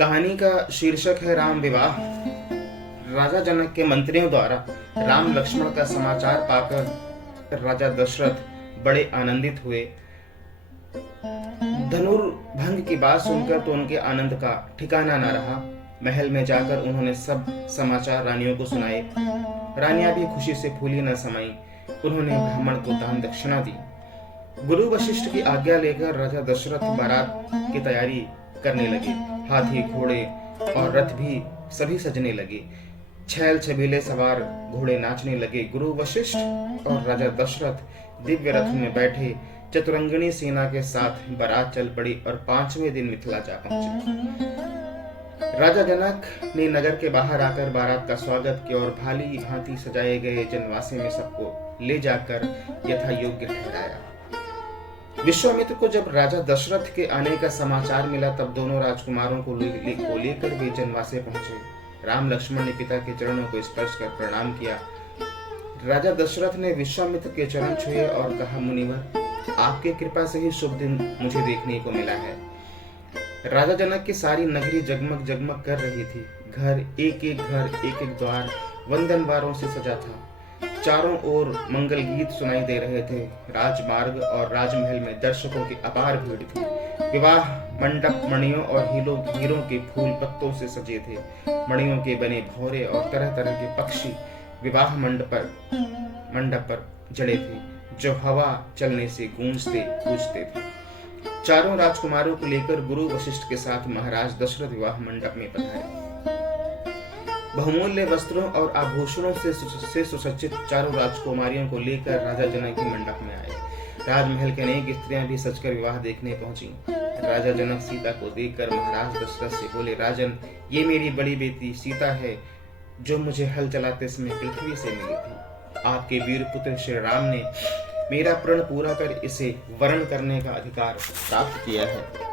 कहानी का शीर्षक है राम विवाह। राजा जनक के मंत्रियों द्वारा राम लक्ष्मण का समाचार पाकर राजा दशरथ बड़े आनंदित हुए। धनुर्भंग की बात सुनकर तो उनके आनंद का ठिकाना न रहा। महल में जाकर उन्होंने सब समाचार रानियों को सुनाए। रानियां भी खुशी से फूली न समाई। उन्होंने ब्राह्मण को दान दक्षिणा दी। गुरु वशिष्ठ की आज्ञा लेकर राजा दशरथ बारात की तैयारी करने लगे। हाथी घोड़े और रथ भी सभी सजने लगे। छैल छबीले सवार घोड़े नाचने लगे। गुरु वशिष्ठ और राजा दशरथ दिव्य रथ में बैठे चतुरंगिणी सेना के साथ बारात चल पड़ी और 5वें दिन मिथिला जा पहुंचे। राजा जनक ने नगर के बाहर आकर बारात का स्वागत किया और भाली भांति सजाए गए जनवासे में सबको ले जाकर यथा योग्य ठहराया। विश्वामित्र को जब राजा दशरथ के आने का समाचार मिला तब दोनों राजकुमारों को लेकर वे जनवासे पहुंचे। राम लक्ष्मण ने पिता के चरणों को स्पर्श कर प्रणाम किया। राजा दशरथ ने विश्वामित्र के चरण छुए और कहा, मुनिवर, आपके कृपा से ही शुभ दिन मुझे देखने को मिला है। राजा जनक की सारी नगरी जगमग जगमग कर रही थी। घर एक एक द्वार वंदनवारों से सजा था। चारों ओर मंगल गीत सुनाई दे रहे थे। राजमार्ग और राजमहल में दर्शकों की अपार भीड़ थी। विवाह मंडप मणियों और हीरों के फूल पत्तों से सजे थे। मणियों के बने भौरे और तरह तरह के पक्षी विवाह मंडप पर जड़े थे, जो हवा चलने से गूंजते थे। चारों राजकुमारों को लेकर गुरु वशिष्ठ के साथ महाराज दशरथ विवाह मंडप में पधारे। बहुमूल्य वस्त्रों और आभूषणों से सुसज्जित चारों राजकुमारियों को लेकर राजा जनक के मंडप में आए। राजमहल के अनेक स्त्रियां भी सजकर विवाह देखने पहुंची। राजा जनक सीता को देखकर महाराज दशरथ से बोले, राजन, ये मेरी बड़ी बेटी सीता है, जो मुझे हल चलाते समय पृथ्वी से मिली थी। आपके वीर पुत्र श्री राम ने मेरा प्रण पूरा कर इसे वरण करने का अधिकार प्राप्त किया है।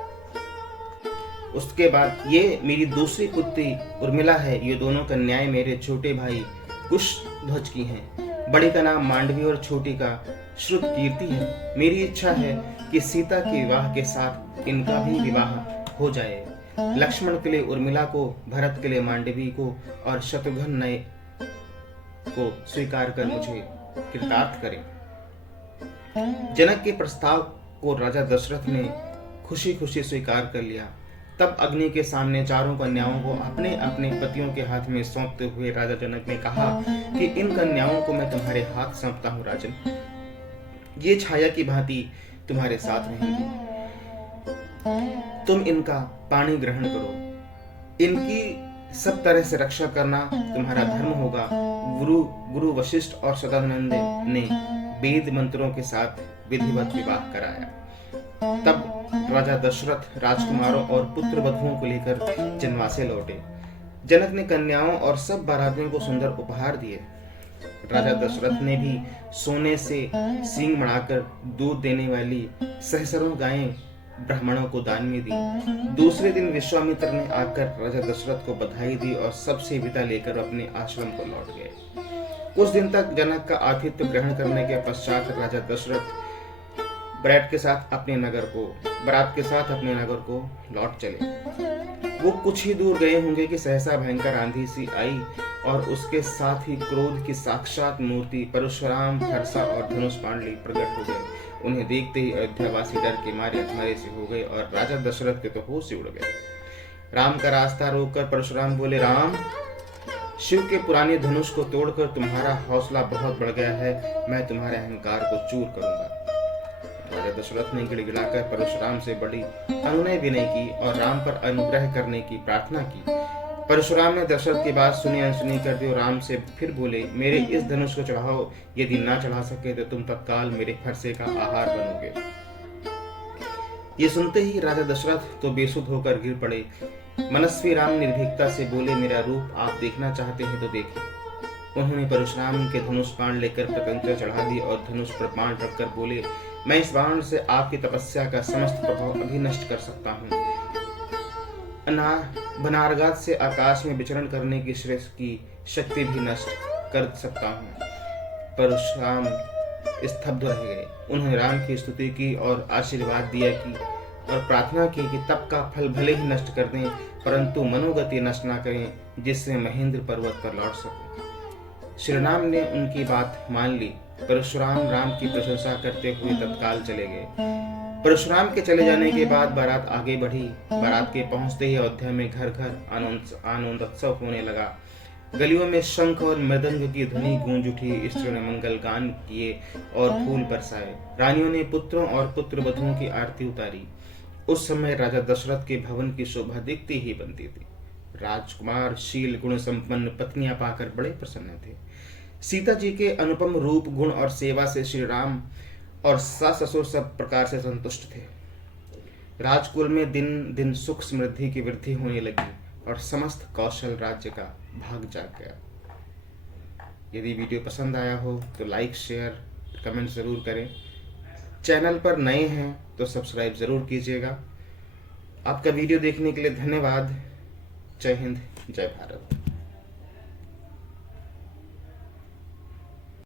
उसके बाद ये मेरी दूसरी पुत्री उर्मिला है। ये दोनों कन्याएं मेरे छोटे भाई कुशध्वज की हैं। बड़ी का नाम मांडवी और छोटी का श्रुतकीर्ति है। मेरी इच्छा है कि सीता के विवाह के साथ इनका भी विवाह हो जाए। लक्ष्मण के लिए उर्मिला को, भरत के लिए मांडवी को और शत्रुघ्न नए को स्वीकार कर मुझे कृतार्थ करें। जनक के प्रस्ताव को राजा दशरथ ने खुशी खुशी स्वीकार कर लिया। तब अग्नि के सामने चारों कन्याओं को अपने अपने पतियों के हाथ में सौंपते हुए राजा जनक ने कहा कि इन कन्याओं को मैं तुम्हारे हाथ सौंपता हूँ राजन। ये छाया की भांति तुम्हारे साथ रहेंगी। तुम इनका पानी ग्रहण करो। इनकी सब तरह से रक्षा करना तुम्हारा धर्म होगा। गुरु वशिष्ठ और सदानंद ने वेद मंत्रों के साथ विधिवत विवाह कराया। तब राजा दशरथ राजकुमारों और पुत्र वधुओं को लेकर जनवासे लौटे। जनक ने कन्याओं और सब बारातियों को सुंदर उपहार दिए। राजा दशरथ ने भी सोने से सींग बनाकर दूध देने वाली सहस्रों गायें ब्राह्मणों को दान में दी। दूसरे दिन विश्वामित्र ने आकर राजा दशरथ को बधाई दी और सबसे विदा लेकर अपने आश्रम को लौट गए। कुछ दिन तक जनक का आतिथ्य ग्रहण करने के पश्चात राजा दशरथ बारात के साथ अपने नगर को लौट चले। वो कुछ ही दूर गए होंगे कि सहसा भयंकर आंधी सी आई और उसके साथ ही क्रोध की साक्षात मूर्ति परशुराम फरसा और धनुष पांडली प्रकट हो गए। उन्हें देखते ही अयोध्यावासी डर के मारे अधमरे से हो गए और राजा दशरथ के तो होश ही उड़ गए। राम का रास्ता रोककर परशुराम बोले, राम, शिव के पुराने धनुष को तोड़कर तुम्हारा हौसला बहुत बढ़ गया है। मैं तुम्हारे अहंकार को चूर करूंगा। राजा दशरथ ने गिड़गिड़ाकर परशुराम से बड़ी अनुनय विनय की और राम पर अनुग्रह करने की प्रार्थना की। परशुराम ने दशरथ की बात सुनी अनसुनी कर दी और राम से फिर बोले, मेरे इस धनुष को चढ़ाओ। यदि ना चढ़ा सके तो तुम तत्काल मेरे फरसे का आहार बनोगे। ये सुनते ही राजा दशरथ तो बेसुध होकर गिर पड़े। मनस्वी राम निर्भीकता से बोले, मेरा रूप आप देखना चाहते हैं तो देखिए। उन्होंने परशुराम के धनुष बाण लेकर प्रत्यंचा चढ़ा दी और धनुष पर बाण रखकर बोले, मैं इस बाण से आपकी तपस्या का समस्त प्रभाव अभी नष्ट कर सकता हूँ। बनारगात से आकाश में विचरण करने की श्रेष्ठ की शक्ति भी नष्ट कर सकता हूँ। परशुराम स्तब्ध रह गए। उन्होंने राम की स्तुति की और आशीर्वाद दिया कि और प्रार्थना की कि तप का फल भले ही नष्ट कर दें, परंतु मनोगति नष्ट ना करें, जिससे महेंद्र पर्वत पर लौट सके। श्री राम ने उनकी बात मान ली। परशुराम राम की प्रशंसा करते हुए तत्काल चले गए। परशुराम के चले जाने के बाद बारात आगे बढ़ी। बारात के पहुंचते ही अयोध्या में घर घर आनंदोत्सव होने लगा। गलियों में शंख और मृदंग की ध्वनि गूंज उठी। स्त्रियों ने मंगल गान किए और फूल बरसाए। रानियों ने पुत्रों और पुत्र वधुओं की आरती उतारी। उस समय राजा दशरथ के भवन की शोभा दिखती ही बनती थी। राजकुमार शील गुण संपन्न पत्नियां पाकर बड़े प्रसन्न थे। सीता जी के अनुपम रूप, गुण और सेवा से श्री राम और सास ससुर सब प्रकार से संतुष्ट थे। राजकुल में दिन दिन सुख समृद्धि की वृद्धि होने लगी और समस्त कौशल राज्य का भाग जाग गया। यदि वीडियो पसंद आया हो तो लाइक, शेयर, कमेंट जरूर करें। चैनल पर नए हैं तो सब्सक्राइब जरूर कीजिएगा। आपका वीडियो देखने के लिए धन्यवाद। जय हिंद, जय भारत।